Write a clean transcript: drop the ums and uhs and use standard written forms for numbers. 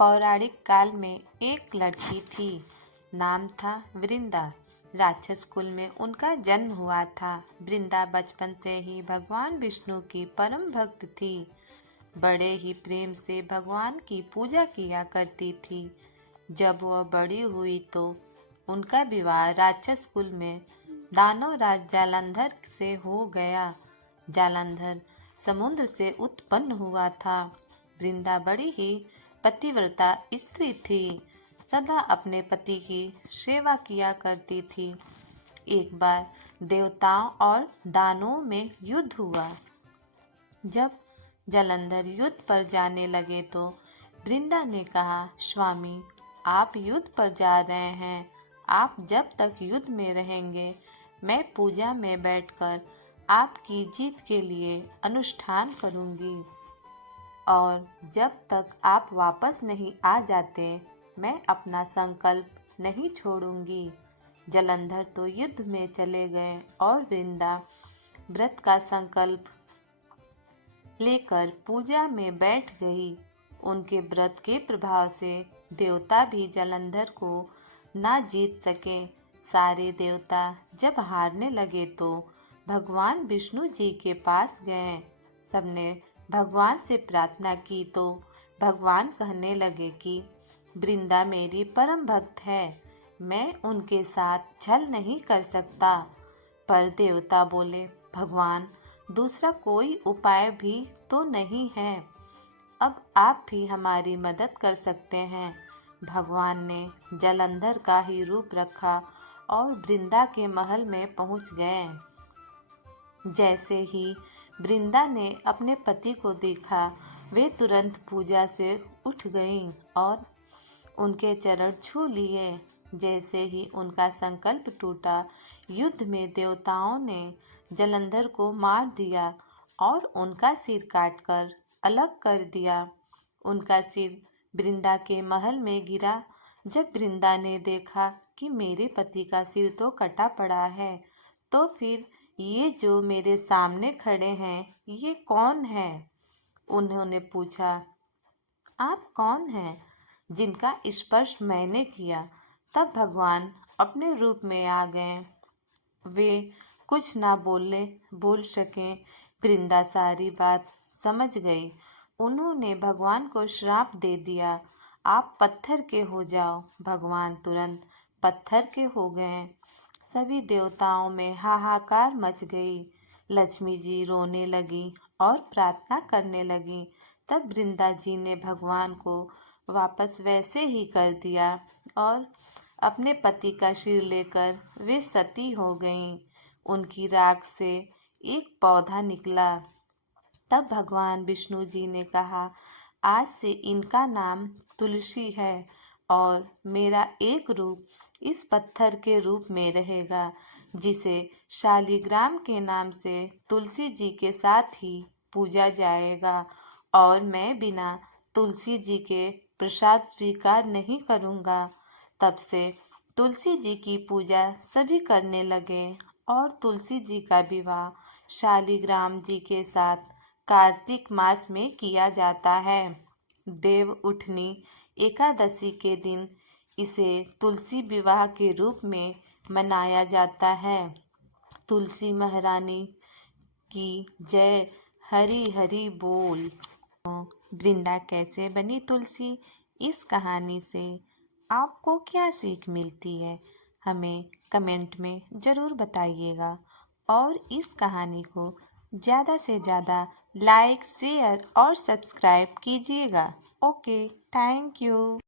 पौराणिक काल में एक लड़की थी। नाम था वृंदा। राक्षस कुल में उनका जन्म हुआ था। वृंदा बचपन से ही भगवान विष्णु की परम भक्त थी। बड़े ही प्रेम से भगवान की पूजा किया करती थी। जब वह बड़ी हुई तो उनका विवाह राक्षस कुल में दानव राज जालंधर से हो गया। जालंधर समुद्र से उत्पन्न हुआ था। वृंदा बड़ी ही पतिव्रता स्त्री थी, सदा अपने पति की सेवा किया करती थी। एक बार देवताओं और दानवों में युद्ध हुआ। जब जालंधर युद्ध पर जाने लगे तो वृंदा ने कहा, स्वामी, आप युद्ध पर जा रहे हैं। आप जब तक युद्ध में रहेंगे, मैं पूजा में बैठकर आपकी जीत के लिए अनुष्ठान करूंगी, और जब तक आप वापस नहीं आ जाते, मैं अपना संकल्प नहीं छोड़ूंगी। जालंधर तो युद्ध में चले गए और वृंदा व्रत का संकल्प लेकर पूजा में बैठ गई। उनके व्रत के प्रभाव से देवता भी जालंधर को ना जीत सके। सारे देवता जब हारने लगे तो भगवान विष्णु जी के पास गए। सबने भगवान से प्रार्थना की तो भगवान कहने लगे कि वृंदा मेरी परम भक्त है, मैं उनके साथ छल नहीं कर सकता। पर देवता बोले, भगवान, दूसरा कोई उपाय भी तो नहीं है। अब आप भी हमारी मदद कर सकते हैं। भगवान ने जालंधर का ही रूप रखा और वृंदा के महल में पहुंच गए। जैसे ही वृंदा ने अपने पति को देखा, वे तुरंत पूजा से उठ गईं और उनके चरण छू लिए। जैसे ही उनका संकल्प टूटा, युद्ध में देवताओं ने जालंधर को मार दिया और उनका सिर काटकर अलग कर दिया। उनका सिर वृंदा के महल में गिरा। जब वृंदा ने देखा कि मेरे पति का सिर तो कटा पड़ा है, तो फिर ये जो मेरे सामने खड़े हैं, ये कौन है? उन्होंने पूछा, आप कौन हैं जिनका स्पर्श मैंने किया? तब भगवान अपने रूप में आ गए। वे कुछ ना बोल सके। वृंदा सारी बात समझ गई। उन्होंने भगवान को श्राप दे दिया, आप पत्थर के हो जाओ। भगवान तुरंत पत्थर के हो गए। सभी देवताओं में हाहाकार मच गई। लक्ष्मी जी रोने लगी और प्रार्थना करने लगी। तब वृंदा जी ने भगवान को वापस वैसे ही कर दिया और अपने पति का सिर लेकर वे सती हो गईं। उनकी राख से एक पौधा निकला। तब भगवान विष्णु जी ने कहा, आज से इनका नाम तुलसी है और मेरा एक रूप इस पत्थर के रूप में रहेगा, जिसे शालिग्राम के नाम से तुलसी जी के साथ ही पूजा जाएगा, और मैं बिना तुलसी जी के प्रसाद स्वीकार नहीं करूँगा। तब से तुलसी जी की पूजा सभी करने लगे और तुलसी जी का विवाह शालिग्राम जी के साथ कार्तिक मास में किया जाता है। देव उठनी एकादशी के दिन इसे तुलसी विवाह के रूप में मनाया जाता है। तुलसी महारानी की जय। हरि हरि बोल। वृंदा कैसे बनी तुलसी? इस कहानी से आपको क्या सीख मिलती है, हमें कमेंट में ज़रूर बताइएगा। और इस कहानी को ज़्यादा से ज़्यादा लाइक, शेयर और सब्सक्राइब कीजिएगा। Okay, thank you.